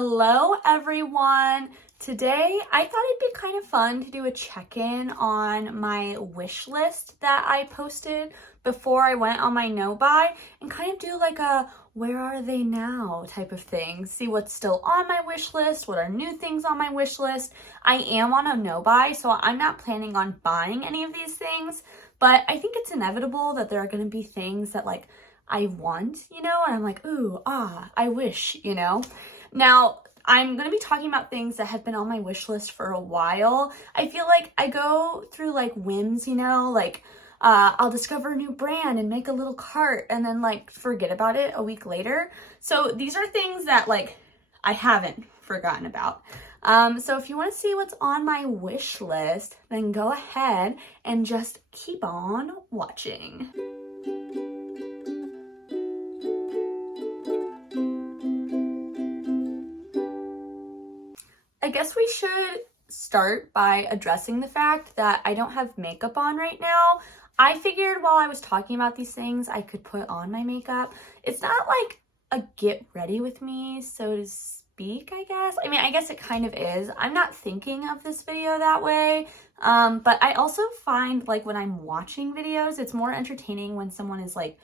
Hello everyone! Today I thought it'd be kind of fun to do a check-in on my wish list that I posted before I went on my no-buy and kind of do like a where are they now type of thing. See what's still on my wish list, what are new things on my wish list. I am on a no-buy, so I'm not planning on buying any of these things, but I think it's inevitable that there are going to be things that like I want, and I'm like, ooh, I wish, Now, I'm going to be talking about things that have been on my wish list for a while. I feel like I go through like whims, I'll discover a new brand and make a little cart and then like forget about it a week later. So these are things that like I haven't forgotten about. So if you want to see what's on my wish list, then go ahead and just keep on watching. I guess we should start by addressing the fact that I don't have makeup on right now. I figured while I was talking about these things, I could put on my makeup. It's not like a get ready with me, so to speak, I guess. I mean, I guess it kind of is. I'm not thinking of this video that way, but I also find like when I'm watching videos, it's more entertaining when someone is like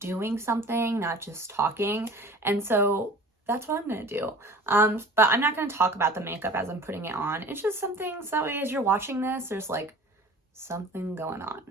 doing something, not just talking. And so that's what I'm going to do. But I'm not going to talk about the makeup as I'm putting it on. It's just something so that way as you're watching this, there's like something going on.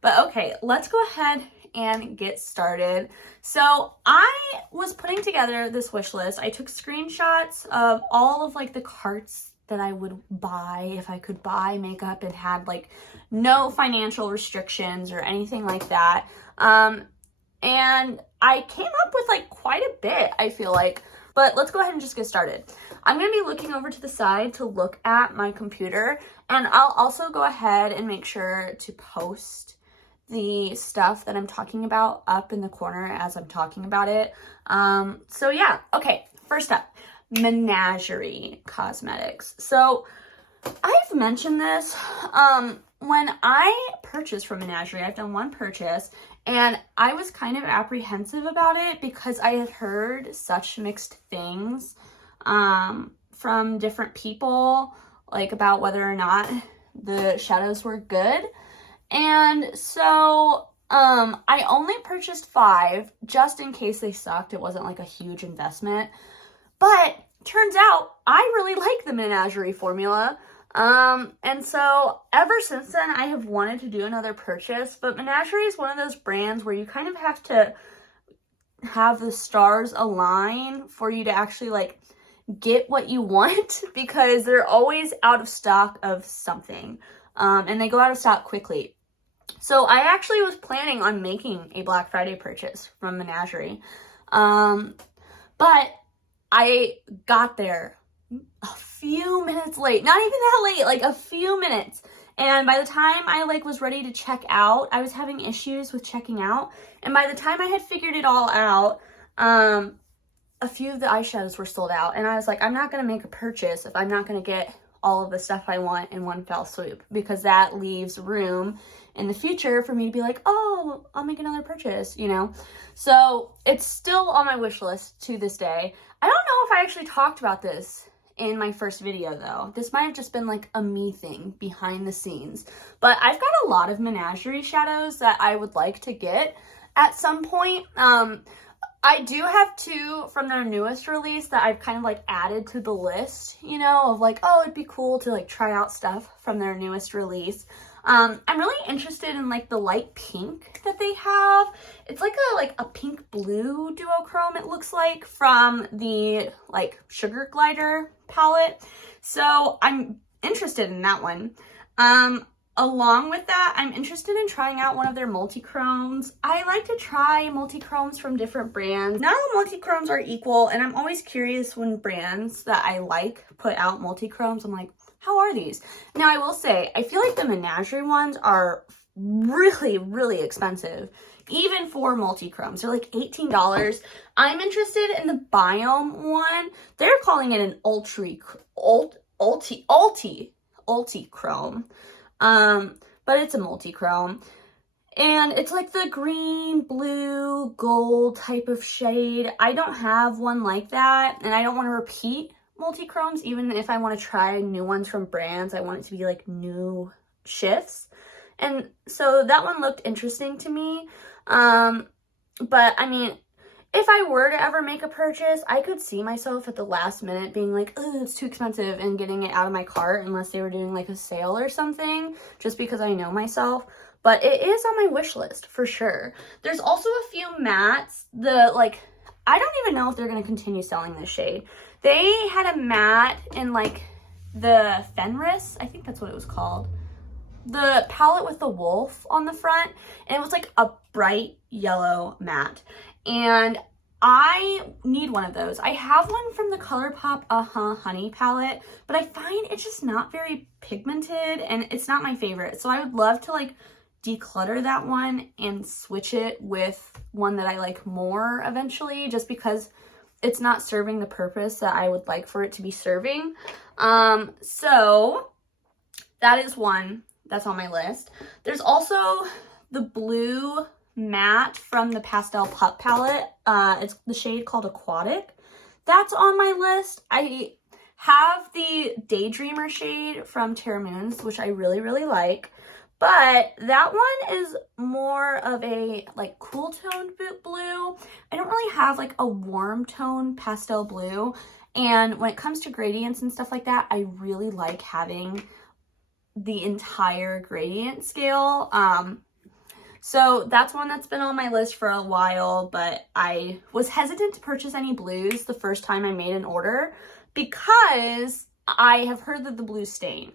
But okay, let's go ahead and get started. So I was putting together this wish list. I took screenshots of all of like the carts that I would buy if I could buy makeup and had like no financial restrictions or anything like that. And I came up with like quite a bit, I feel like. But let's go ahead and just get started. I'm going to be looking over to the side to look at my computer, and I'll also go ahead and make sure to post the stuff that I'm talking about up in the corner as I'm talking about it. So yeah, okay, first up, Menagerie Cosmetics. So I've mentioned this, when I purchased from Menagerie, I've done one purchase, and I was kind of apprehensive about it because I had heard such mixed things from different people, like about whether or not the shadows were good. And so I only purchased 5 just in case they sucked. It wasn't like a huge investment. But turns out I really like the Menagerie formula. And so ever since then, I have wanted to do another purchase, but Menagerie is one of those brands where you kind of have to have the stars align for you to actually like get what you want because they're always out of stock of something. And they go out of stock quickly. So I actually was planning on making a Black Friday purchase from Menagerie. But I got there a few minutes late, not even that late, like a few minutes. And by the time I like was ready to check out, I was having issues with checking out. And by the time I had figured it all out, a few of the eyeshadows were sold out. And I was like, I'm not going to make a purchase if I'm not going to get all of the stuff I want in one fell swoop, because that leaves room in the future for me to be like, oh, I'll make another purchase, So it's still on my wish list to this day. I don't know if I actually talked about this in my first video though. This might have just been like a me thing behind the scenes. But I've got a lot of Menagerie shadows that I would like to get at some point. I do have 2 from their newest release that I've kind of like added to the list, of like, oh, it'd be cool to like try out stuff from their newest release. I'm really interested in like the light pink that they have. It's like a pink blue duochrome, it looks like, from the like Sugar Glider palette. So I'm interested in that one. Along with that, I'm interested in trying out one of their multi-chromes. I like to try multi-chromes from different brands. Not all multi-chromes are equal, and I'm always curious when brands that I like put out multi-chromes. I'm like, how are these? Now, I will say, I feel like the Menagerie ones are really, really expensive, even for multi-chromes. They're like $18. I'm interested in the Biome one. They're calling it an ulti-chrome. But it's a multi-chrome. And it's like the green, blue, gold type of shade. I don't have one like that, and I don't want to repeat multi-chromes. Even if I want to try new ones from brands, I want it to be like new shifts. And so that one looked interesting to me. But I mean, if I were to ever make a purchase, I could see myself at the last minute being like, oh, it's too expensive, and getting it out of my cart unless they were doing like a sale or something, just because I know myself. But it is on my wish list for sure. There's also a few mattes. I don't even know if they're going to continue selling this shade. They had a matte in like the Fenris, I think that's what it was called. The palette with the wolf on the front, and it was like a bright yellow matte. And I need one of those. I have one from the ColourPop Honey palette, but I find it's just not very pigmented, and it's not my favorite. So I would love to like declutter that one and switch it with one that I like more eventually, just because it's not serving the purpose that I would like for it to be serving. So that is one that's on my list. There's also the blue matte from the Pastel Pup palette. It's the shade called Aquatic. That's on my list. I have the Daydreamer shade from Terra Moons, which I really, really like. But that one is more of a like cool toned blue. I don't really have like a warm tone pastel blue. And when it comes to gradients and stuff like that, I really like having the entire gradient scale. So that's one that's been on my list for a while, but I was hesitant to purchase any blues the first time I made an order because I have heard that the blues stain.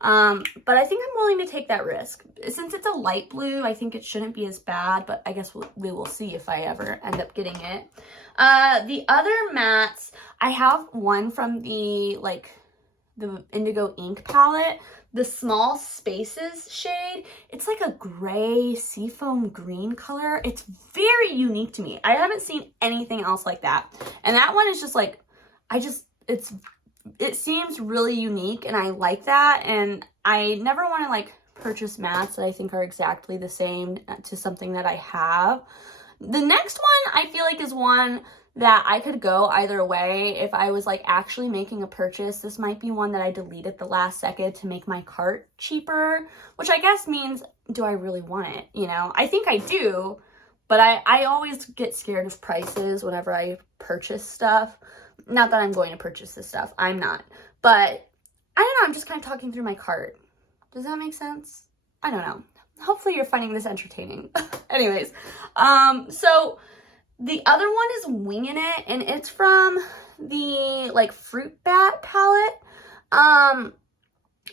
But I think I'm willing to take that risk. Since it's a light blue, I think it shouldn't be as bad, but I guess we will see if I ever end up getting it. The other mattes, I have one from the Indigo Ink palette, the Small Spaces shade. It's like a gray seafoam green color. It's very unique to me. I haven't seen anything else like that. And that one is just like, it seems really unique, and I like that. And I never want to like purchase mattes that I think are exactly the same to something that I have. The next one I feel like is one that I could go either way. If I was like actually making a purchase, this might be one that I delete at the last second to make my cart cheaper, which I guess means, do I really want it? You know, I think I do, but I always get scared of prices whenever I purchase stuff. Not that I'm going to purchase this stuff. I'm not. But I don't know. I'm just kind of talking through my cart. Does that make sense? I don't know. Hopefully you're finding this entertaining. Anyways, so the other one is Wingin' It, and it's from the like Fruit Bat palette.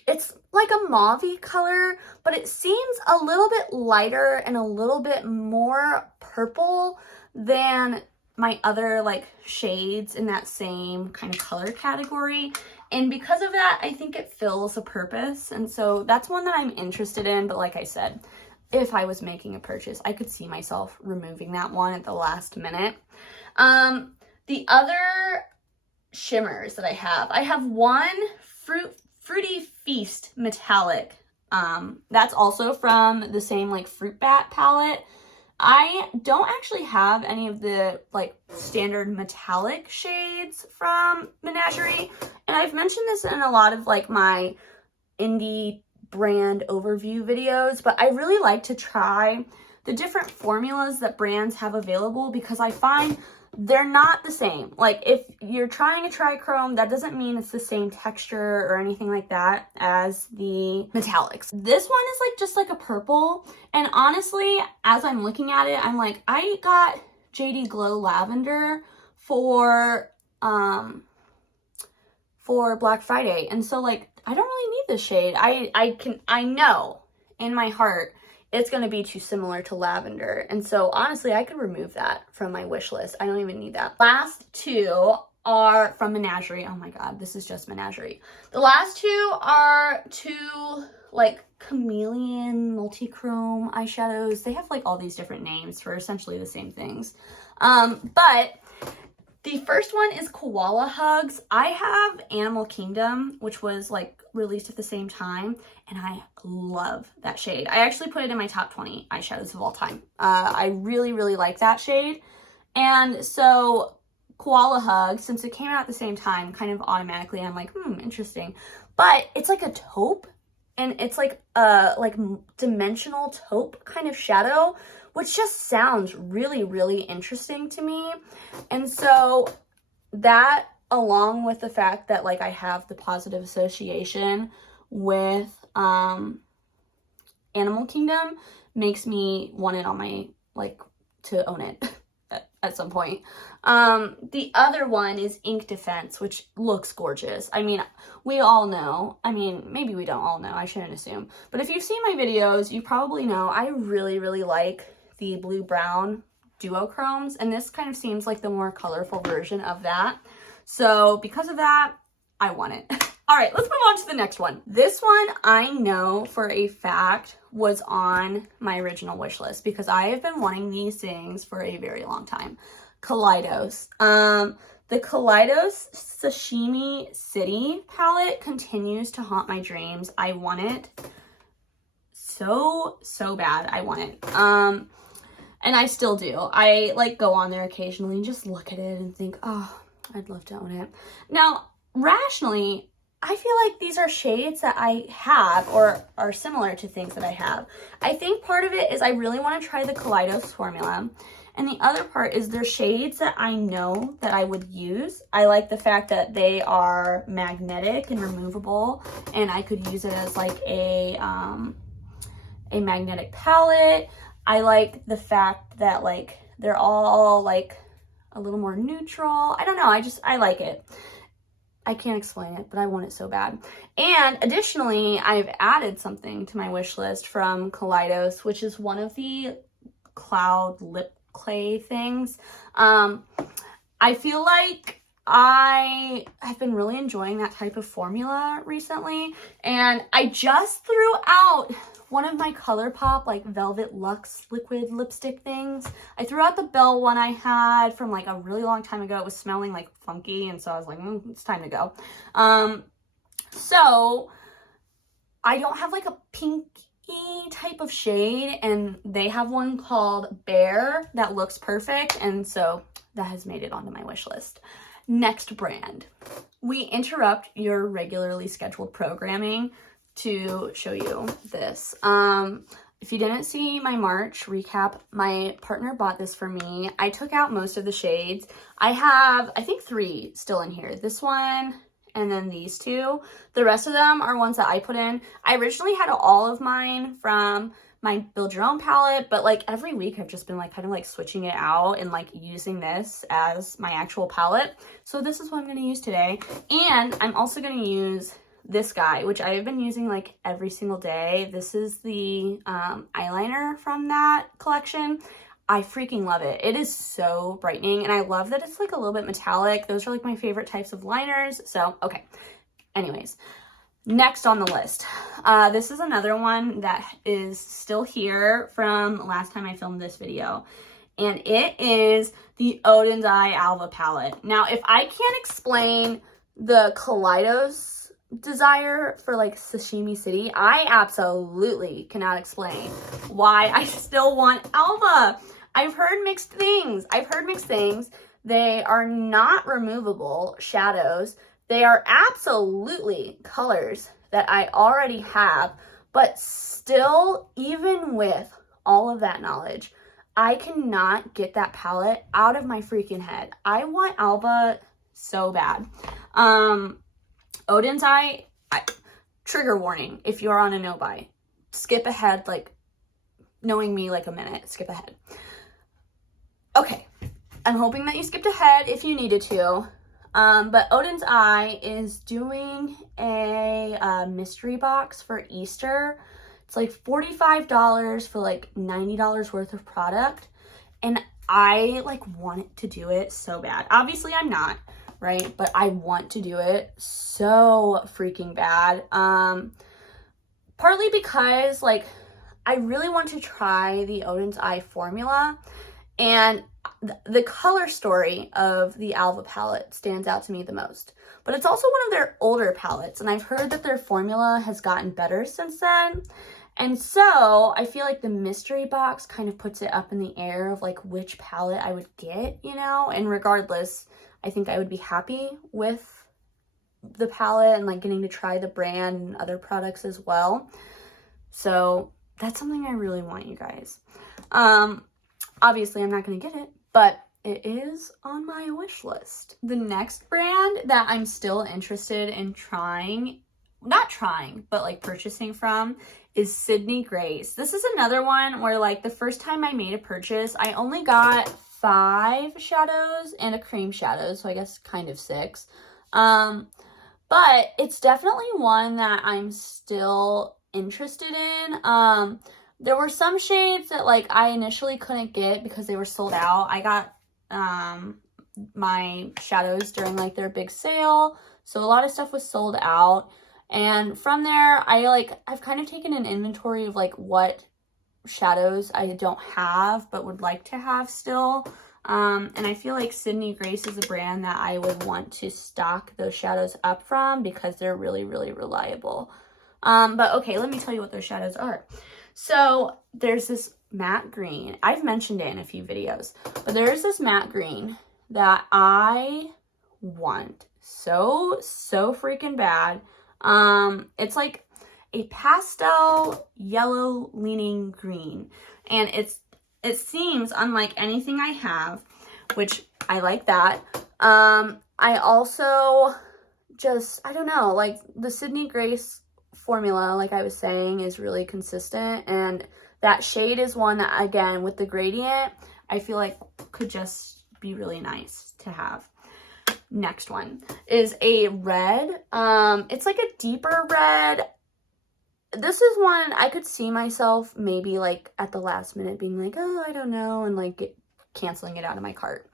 It's like a mauve-y color, but it seems a little bit lighter and a little bit more purple than my other like shades in that same kind of color category. And because of that, I think it fills a purpose. And so that's one that I'm interested in. But like I said, if I was making a purchase, I could see myself removing that one at the last minute. The other shimmers that I have one Fruity Feast metallic. That's also from the same like Fruit Bat palette. I don't actually have any of the like standard metallic shades from Menagerie, and I've mentioned this in a lot of like my indie brand overview videos, but I really like to try the different formulas that brands have available because I find they're not the same. Like if you're trying a trichrome, that doesn't mean it's the same texture or anything like that as the metallics. This one is like just like a purple, and honestly, as I'm looking at it, I'm like, I got JD Glow Lavender for Black Friday, and so like I don't really need this shade. I know in my heart it's going to be too similar to lavender. And so honestly, I could remove that from my wish list. I don't even need that. Last two are from Menagerie. Oh my God, this is just Menagerie. The last two are two like chameleon multi-chrome eyeshadows. They have like all these different names for essentially the same things. But The first one is Koala Hugs. I have Animal Kingdom, which was like released at the same time, and I love that shade. I actually put it in my top 20 eyeshadows of all time. I really, really like that shade. And so Koala Hug, since it came out at the same time, kind of automatically I'm like, interesting. But it's like a taupe, and it's like a dimensional taupe kind of shadow, which just sounds really, really interesting to me. And so that, along with the fact that like I have the positive association with Animal Kingdom, makes me want it on my, like, to own it at some point. The other one is Ink Defense, which looks gorgeous. I mean, we all know. I mean, maybe we don't all know. I shouldn't assume. But if you've seen my videos, you probably know I really, really like the blue-brown duochromes, and this kind of seems like the more colorful version of that. So because of that, I want it. All right, let's move on to the next one. This one I know for a fact was on my original wish list because I have been wanting these things for a very long time. Kaleidos. The Kaleidos Sashimi City palette continues to haunt my dreams. I want it so bad. I want it. And I still do. I like go on there occasionally and just look at it and think, oh, I'd love to own it. Now, rationally, I feel like these are shades that I have or are similar to things that I have. I think part of it is I really want to try the Kaleidos formula. And the other part is they're shades that I know that I would use. I like the fact that they are magnetic and removable, and I could use it as like a magnetic palette. I like the fact that like they're all like a little more neutral. I don't know. I like it. I can't explain it, but I want it so bad. And additionally, I've added something to my wish list from Kaleidos, which is one of the cloud lip clay things. I feel like I have been really enjoying that type of formula recently, and I just threw out one of my ColourPop like Velvet Luxe liquid lipstick things. I threw out the Belle one I had from like a really long time ago. It was smelling like funky, and so I was like, it's time to go. So I don't have like a pinky type of shade, and they have one called Bear that looks perfect, and so that has made it onto my wish list. Next brand. We interrupt your regularly scheduled programming to show you this. If you didn't see my March recap, my partner bought this for me. I took out most of the shades. I have, I think, 3 still in here. This one, and then these 2. The rest of them are ones that I put in. I originally had all of mine from my Build Your Own palette, but like every week I've just been like kind of like switching it out and like using this as my actual palette. So this is what I'm going to use today. And I'm also going to use this guy, which I have been using like every single day. This is the eyeliner from that collection. I freaking love it. It is so brightening, and I love that it's like a little bit metallic. Those are like my favorite types of liners. So, okay. Anyways, next on the list. This is another one that is still here from last time I filmed this video, and it is the Odin's Eye Alva palette. Now, if I can't explain the Kaleidos desire for like Sashimi City, I absolutely cannot explain why I still want Alva. I've heard mixed things. They are not removable shadows. They are absolutely colors that I already have, but still, even with all of that knowledge, I cannot get that palette out of my freaking head. I want Alva so bad. Odin's Eye, trigger warning if you're on a no buy. Skip ahead, like, knowing me like a minute, skip ahead. Okay, I'm hoping that you skipped ahead if you needed to. But Odin's Eye is doing a mystery box for Easter. It's like $45 for like $90 worth of product. And I like want to do it so bad. Obviously I'm not, right? But I want to do it so freaking bad. Partly because like I really want to try the Odin's Eye formula. And the color story of the Alva palette stands out to me the most. But it's also one of their older palettes, and I've heard that their formula has gotten better since then. And so I feel like the mystery box kind of puts it up in the air of like which palette I would get, you know? And regardless, I think I would be happy with the palette and like getting to try the brand and other products as well. So that's something I really want, you guys. Obviously I'm not going to get it, but it is on my wish list. The next brand that I'm still interested in not trying, but like purchasing from is Sydney Grace. This is another one where like the first time I made a purchase, I only got 5 shadows and a cream shadow, so I guess kind of 6. But it's definitely one that I'm still interested in. There were some shades that like I initially couldn't get because they were sold out. I got my shadows during like their big sale, so a lot of stuff was sold out. And from there, I've kind of taken an inventory of like what shadows I don't have but would like to have still. And I feel like Sydney Grace is a brand that I would want to stock those shadows up from because they're really, really reliable. But okay, let me tell you what those shadows are. So there's this matte green. I've mentioned it in a few videos, but there's this matte green that I want so freaking bad. It's like a pastel yellow leaning green, and it seems unlike anything I have, which I like that. I also I don't know, like the Sydney Grace formula, like I was saying, is really consistent, and that shade is one that, again, with the gradient, I feel like could just be really nice to have. Next one is a red. It's like a deeper red. This is one I could see myself maybe like at the last minute being like, oh, I don't know, and like canceling it out of my cart.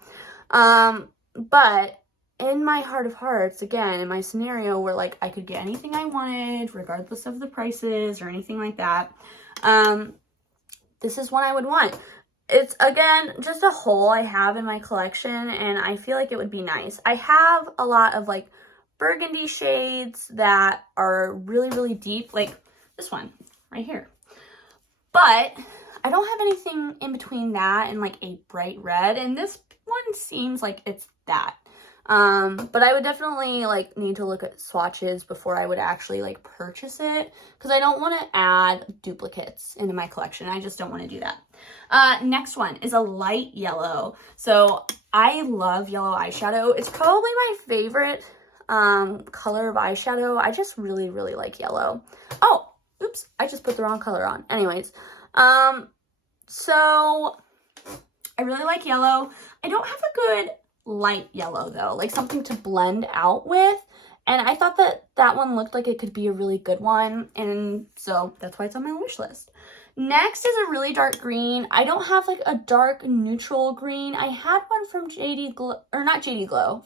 But in my heart of hearts, again, in my scenario where like I could get anything I wanted regardless of the prices or anything like that, this is one I would want. It's, again, just a hole I have in my collection, and I feel like it would be nice. I have a lot of like burgundy shades that are really, really deep, like this one right here. But I don't have anything in between that and like a bright red, and this one seems like it's that. But I would definitely like need to look at swatches before I would actually like purchase it, because I don't want to add duplicates into my collection. I just don't want to do that. Next one is a light yellow. So I love yellow eyeshadow. It's probably my favorite color of eyeshadow. I just really, really like yellow. Oh, oops, I just put the wrong color on. Anyways, so I really like yellow. I don't have a good light yellow though, like something to blend out with, and I thought that one looked like it could be a really good one, and so that's why it's on my wish list. Next is a really dark green. I don't have like a dark neutral green. I had one from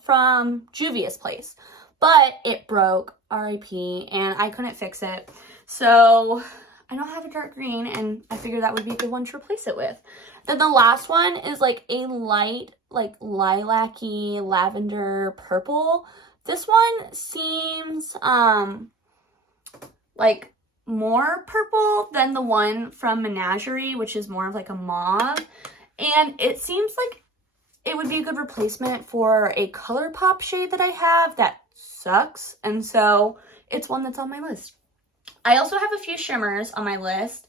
from Juvia's Place, but it broke, RIP, and I couldn't fix it, so I don't have a dark green, and I figured that would be a good one to replace it with. Then the last one is like a light, like lilac-y lavender purple. This one seems like more purple than the one from Menagerie, which is more of like a mauve. And it seems like it would be a good replacement for a ColourPop shade that I have that sucks. And so it's one that's on my list. I also have a few shimmers on my list.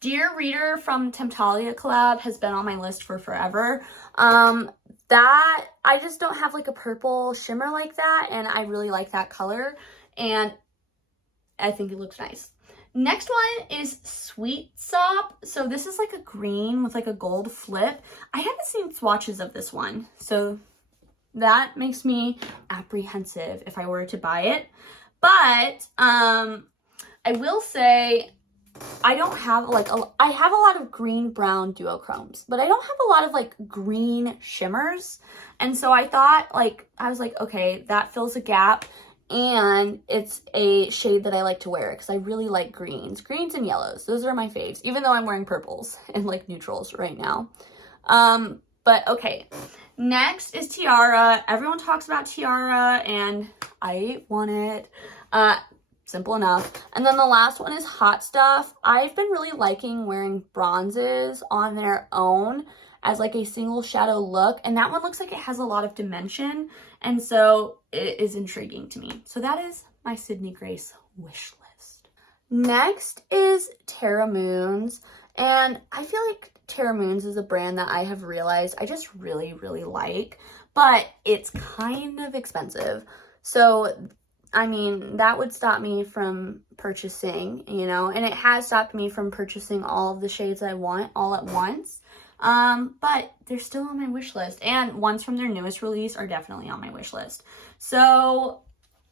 Dear Reader from Temptalia collab has been on my list for forever. That I just don't have like a purple shimmer like that, and I really like that color, and I think it looks nice. Next one is Sweet Sop. So this is like a green with like a gold flip. I haven't seen swatches of this one, so that makes me apprehensive if I were to buy it. But I will say I don't have like I have a lot of green brown duochromes, but I don't have a lot of like green shimmers. And so I thought, like, I was like, okay, that fills a gap, and it's a shade that I like to wear because I really like greens and yellows. Those are my faves, even though I'm wearing purples and like neutrals right now. But okay. Next is Tiara. Everyone talks about Tiara and I want it. Simple enough. And then the last one is Hot Stuff. I've been really liking wearing bronzes on their own as like a single shadow look. And that one looks like it has a lot of dimension. And so it is intriguing to me. So that is my Sydney Grace wish list. Next is Terra Moons. And I feel like Terra Moons is a brand that I have realized I just really, really like. But it's kind of expensive. So I mean, that would stop me from purchasing, you know, and it has stopped me from purchasing all of the shades I want all at once. But they're still on my wish list, and ones from their newest release are definitely on my wish list. So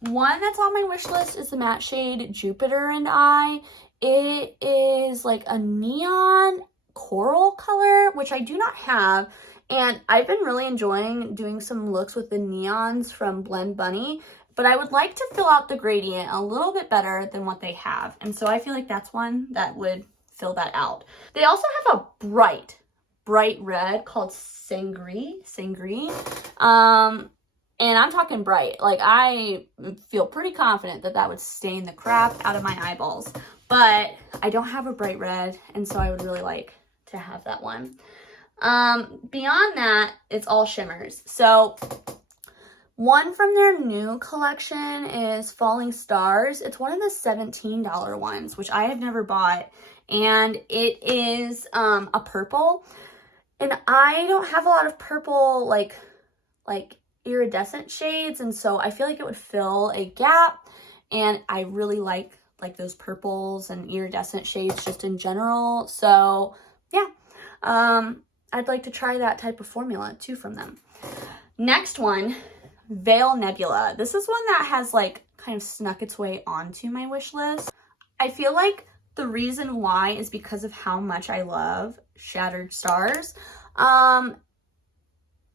one that's on my wish list is the matte shade Jupiter and I. It is like a neon coral color, which I do not have. And I've been really enjoying doing some looks with the neons from Blend Bunny. But I would like to fill out the gradient a little bit better than what they have. And so I feel like that's one that would fill that out. They also have a bright red called Sangri. And I'm talking bright. Like, I feel pretty confident that that would stain the crap out of my eyeballs. But I don't have a bright red, and so I would really like to have that one. Beyond that, it's all shimmers. So one from their new collection is Falling Stars. It's one of the $17 ones, which I have never bought. And it is a purple. And I don't have a lot of purple, like iridescent shades. And so I feel like it would fill a gap. And I really like those purples and iridescent shades just in general. So yeah, I'd like to try that type of formula too from them. Next one, Veil Nebula. This is one that has like kind of snuck its way onto my wish list. I feel like the reason why is because of how much I love Shattered Stars.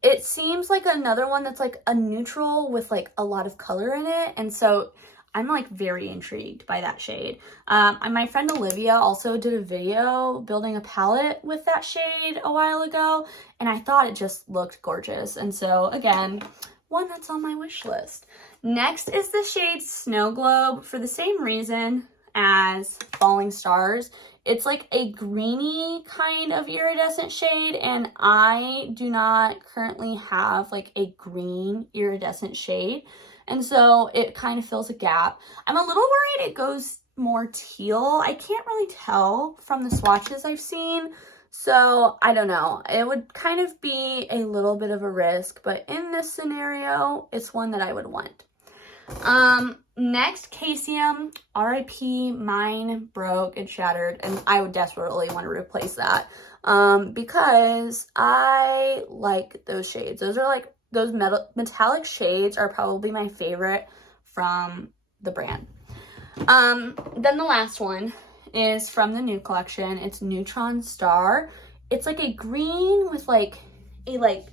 It seems like another one that's like a neutral with like a lot of color in it. And so I'm like very intrigued by that shade. And my friend Olivia also did a video building a palette with that shade a while ago. And I thought it just looked gorgeous. And so again, one that's on my wish list. Next is the shade Snow Globe for the same reason as Falling Stars. It's like a greeny kind of iridescent shade, and I do not currently have like a green iridescent shade, and so it kind of fills a gap. I'm a little worried it goes more teal. I can't really tell from the swatches I've seen, so I don't know. It would kind of be a little bit of a risk, but in this scenario, it's one that I would want. Next, Casium, RIP, mine broke and shattered, and I would desperately want to replace that, because I like those shades. Those are like, those metallic shades are probably my favorite from the brand. Then the last one is from the new collection. It's Neutron Star. It's like a green with like a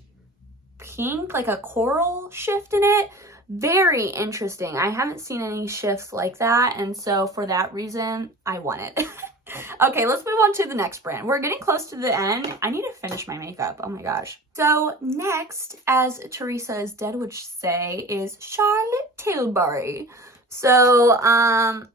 pink, like a coral shift in it. Very interesting. I haven't seen any shifts like that, and so for that reason, I want it. Okay, let's move on to the next brand. We're getting close to the end. I need to finish my makeup. Oh my gosh. So next, as Teresa is dead would say, is Charlotte Tilbury. So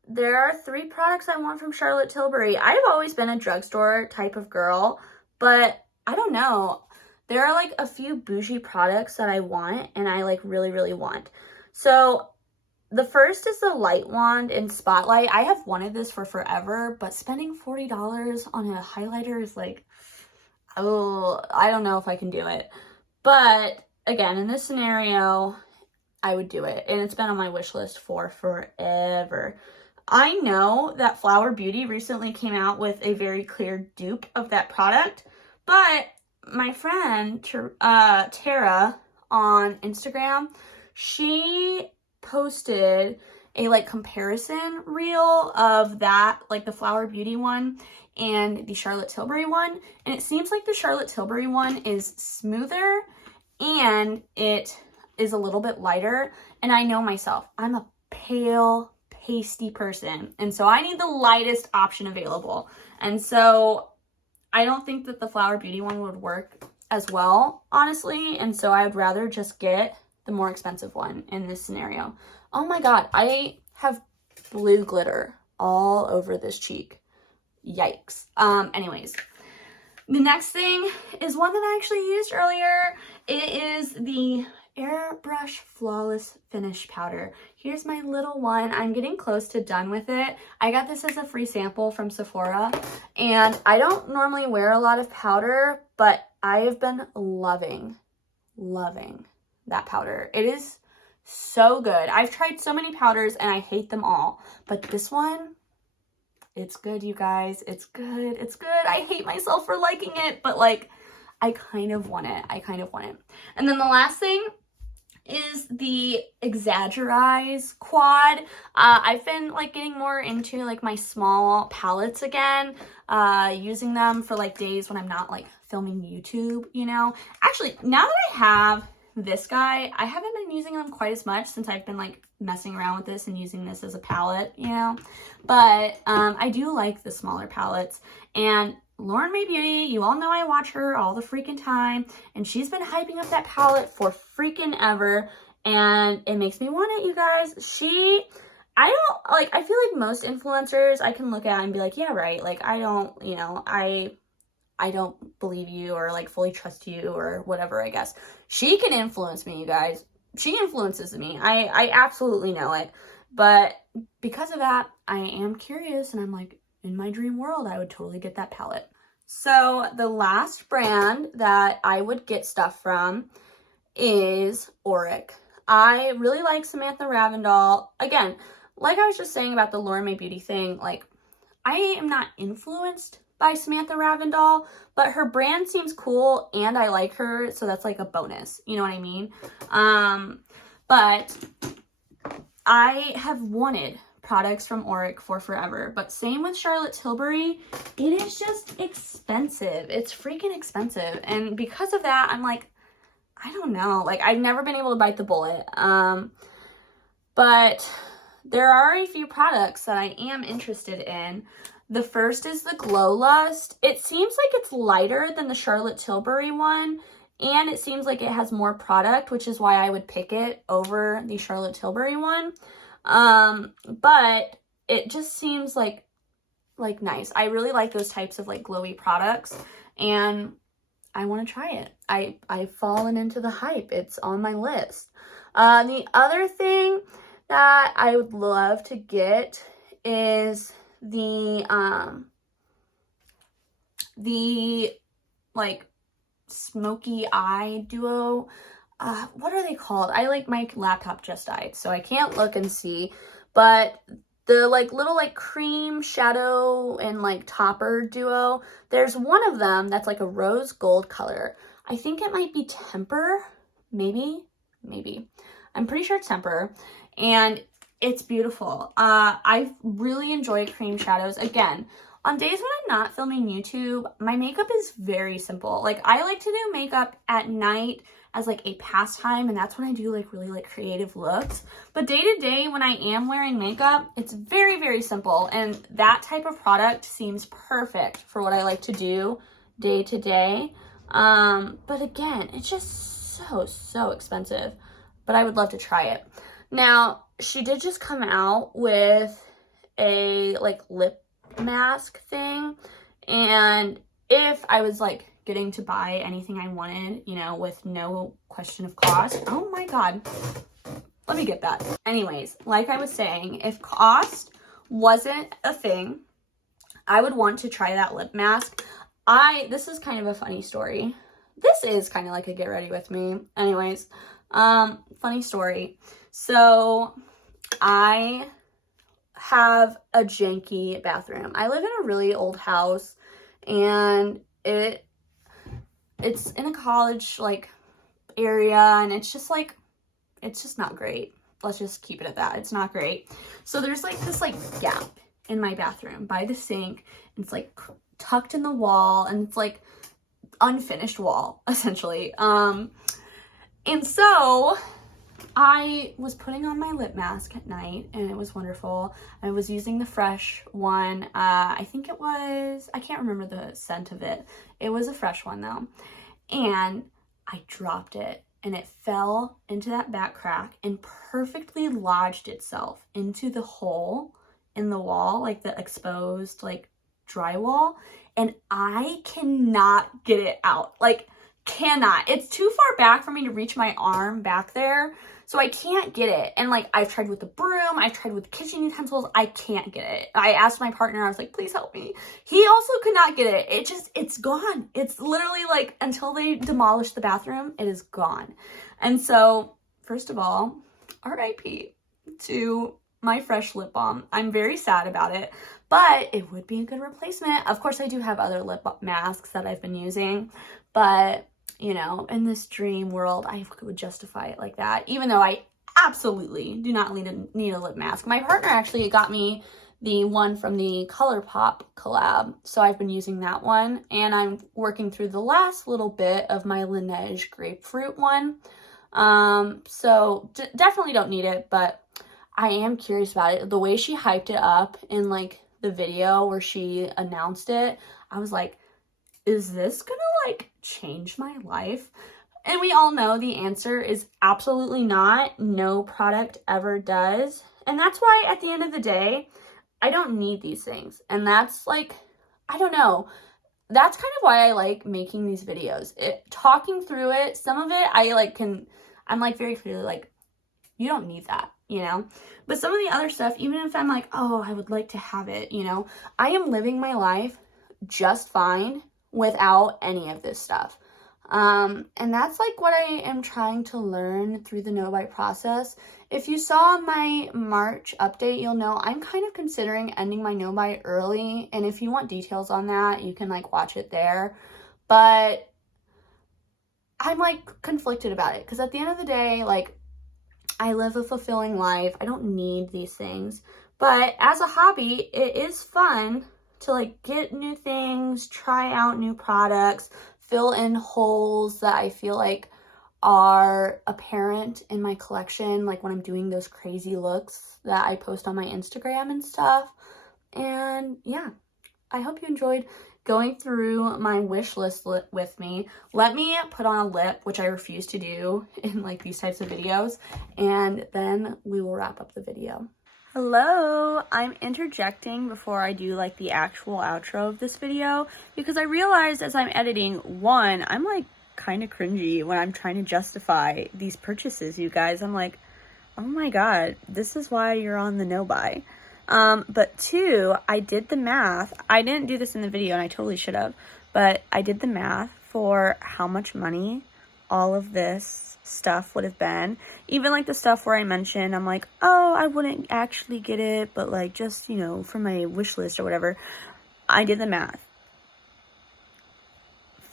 there are 3 products I want from Charlotte Tilbury. I've always been a drugstore type of girl, but I don't know. There are like a few bougie products that I want, and I like really, really want. So the first is the Light Wand in Spotlight. I have wanted this for forever, but spending $40 on a highlighter is like, oh, I don't know if I can do it. But again, in this scenario, I would do it. And it's been on my wish list for forever. I know that Flower Beauty recently came out with a very clear dupe of that product, but my friend Tara on Instagram, she posted a like comparison reel of that, like the Flower Beauty one and the Charlotte Tilbury one, and it seems like the Charlotte Tilbury one is smoother and it is a little bit lighter. And I know myself, I'm a pale, pasty person, and so I need the lightest option available. And so I don't think that the Flower Beauty one would work as well, honestly. And so I would rather just get the more expensive one in this scenario. Oh my God, I have blue glitter all over this cheek. Yikes. Anyways, the next thing is one that I actually used earlier. It is the Airbrush Flawless Finish Powder. Here's my little one. I'm getting close to done with it. I got this as a free sample from Sephora, and I don't normally wear a lot of powder, but I have been loving that powder. It is so good. I've tried so many powders and I hate them all, but this one, it's good, you guys. It's good. It's good. I hate myself for liking it, but like, I kind of want it. I kind of want it. And then the last thing is the Exaggerize Quad. I've been like getting more into like my small palettes again, using them for like days when I'm not like filming YouTube, you know. Actually, now that I have this guy, I haven't been using them quite as much since I've been like messing around with this and using this as a palette, you know. But I do like the smaller palettes. And Lauren May Beauty, you all know I watch her all the freaking time, and she's been hyping up that palette for freaking ever, and it makes me want it, you guys. I feel like most influencers I can look at and be like, yeah, right, like, I don't, you know, I don't believe you or like fully trust you or whatever, I guess. She can influence me, you guys. She influences me. I absolutely know it. But because of that, I am curious, and I'm like, in my dream world, I would totally get that palette. So the last brand that I would get stuff from is Auric. I really like Samantha Ravndal. Again, like I was just saying about the Lauren May Beauty thing, like, I am not influenced by Samantha Ravndal, but her brand seems cool and I like her, so that's like a bonus. You know what I mean? But I have wanted products from Auric for forever, but same with Charlotte Tilbury. It is just expensive. It's freaking expensive, and because of that, I'm like, I don't know, like, I've never been able to bite the bullet. But there are a few products that I am interested in. The first is the Glow Lust. It seems like it's lighter than the Charlotte Tilbury one, and it seems like it has more product, which is why I would pick it over the Charlotte Tilbury one. But it just seems like nice. I really like those types of like glowy products, and I want to try it. I've fallen into the hype. It's on my list. The other thing that I would love to get is the like smoky eye duo. What are they called? My laptop just died, so I can't look and see, but the like little like cream shadow and like topper duo, there's one of them that's like a rose gold color. I think it might be Temper, maybe. I'm pretty sure it's Temper, and it's beautiful. I really enjoy cream shadows. Again, on days when I'm not filming YouTube, my makeup is very simple. Like, I like to do makeup at night as like a pastime, and that's when I do like really like creative looks. But day to day, when I am wearing makeup, it's very, very simple, and that type of product seems perfect for what I like to do day to day. But again, it's just so expensive, but I would love to try it. Now, she did just come out with a like lip mask thing, and if I was like getting to buy anything I wanted, you know, with no question of cost, oh my god, let me get that. Anyways, like I was saying, if cost wasn't a thing, I would want to try that lip mask. This is kind of a funny story. This is kind of like a get ready with me. Anyways, funny story. So I have a janky bathroom. I live in a really old house, and it's in a college like area, and it's just not great. Let's just keep it at that. It's not great. So there's like this like gap in my bathroom by the sink, and it's like tucked in the wall, and it's like unfinished wall essentially. And so I was putting on my lip mask at night, and it was wonderful. I was using the Fresh one. I think it was, I can't remember the scent of it. It was a Fresh one though. and I dropped it and it fell into that back crack and perfectly lodged itself into the hole in the wall, like the exposed like drywall, and I cannot get it out. Like, cannot. It's too far back for me to reach my arm back there, so I can't get it. And like, I've tried with the broom, I've tried with kitchen utensils, I can't get it. I asked my partner, I was like, please help me. He also could not get it. It's gone. It's literally like, until they demolish the bathroom, it is gone. And so, first of all, RIP to my fresh lip balm. I'm very sad about it, but it would be a good replacement. Of course, I do have other lip masks that I've been using, but you know, in this dream world, I would justify it like that, even though I absolutely do not need a lip mask. My partner actually got me the one from the ColourPop collab, so I've been using that one, and I'm working through the last little bit of my Laneige grapefruit one. So definitely don't need it, but I am curious about it. The way she hyped it up in like the video where she announced it, I was like, is this gonna like change my life? And we all know the answer is absolutely not. No product ever does. And that's why at the end of the day, I don't need these things. And that's like, I don't know. That's kind of why I like making these videos. Talking through it, some of it I'm like very clearly like, you don't need that, you know? But some of the other stuff, even if I'm like, oh, I would like to have it, you know, I am living my life just fine without any of this stuff. And that's like what I am trying to learn through the no-buy process. If you saw my March update, you'll know I'm kind of considering ending my no-buy early. And if you want details on that, you can like watch it there. But I'm like conflicted about it because at the end of the day, like, I live a fulfilling life. I don't need these things. But as a hobby, it is fun to like get new things, try out new products, fill in holes that I feel like are apparent in my collection, like when I'm doing those crazy looks that I post on my Instagram and stuff. And yeah, I hope you enjoyed going through my wish list with me. Let me put on a lip, which I refuse to do in like these types of videos, and then we will wrap up the video. Hello, I'm interjecting before I do like the actual outro of this video because I realized as I'm editing, one, I'm like kind of cringy when I'm trying to justify these purchases, you guys. I'm like, oh my god, this is why you're on the no buy. But two, I did the math. I didn't do this in the video and I totally should have, but I did the math for how much money all of this stuff would have been. Even like the stuff where I mentioned, I'm like, oh, I wouldn't actually get it, but like just, you know, for my wish list or whatever. I did the math.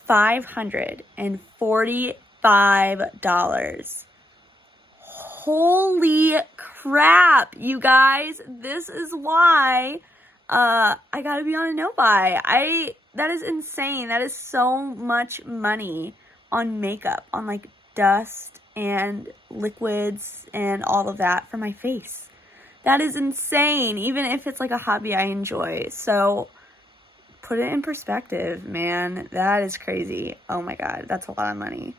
$545. Holy crap, you guys. This is why I gotta be on a no buy. That is insane. That is so much money on makeup, on like dust and liquids and all of that for my face. That is insane, even if it's like a hobby I enjoy. So put it in perspective, man. That is crazy. Oh my god, that's a lot of money.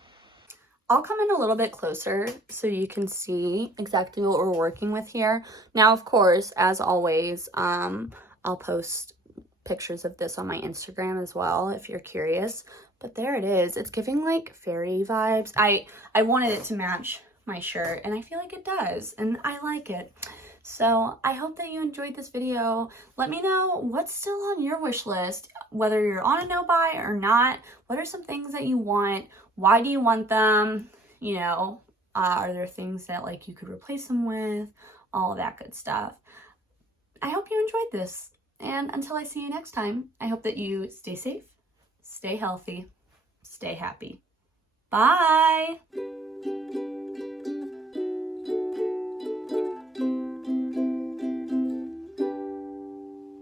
I'll come in a little bit closer so you can see exactly what we're working with here. Now, of course, as always, I'll post pictures of this on my Instagram as well if you're curious. But there it is. It's giving like fairy vibes. I wanted it to match my shirt and I feel like it does and I like it. So I hope that you enjoyed this video. Let me know what's still on your wish list, whether you're on a no buy or not. What are some things that you want? Why do you want them? You know, are there things that like you could replace them with? All of that good stuff. I hope you enjoyed this. And until I see you next time, I hope that you stay safe, stay healthy, stay happy. Bye!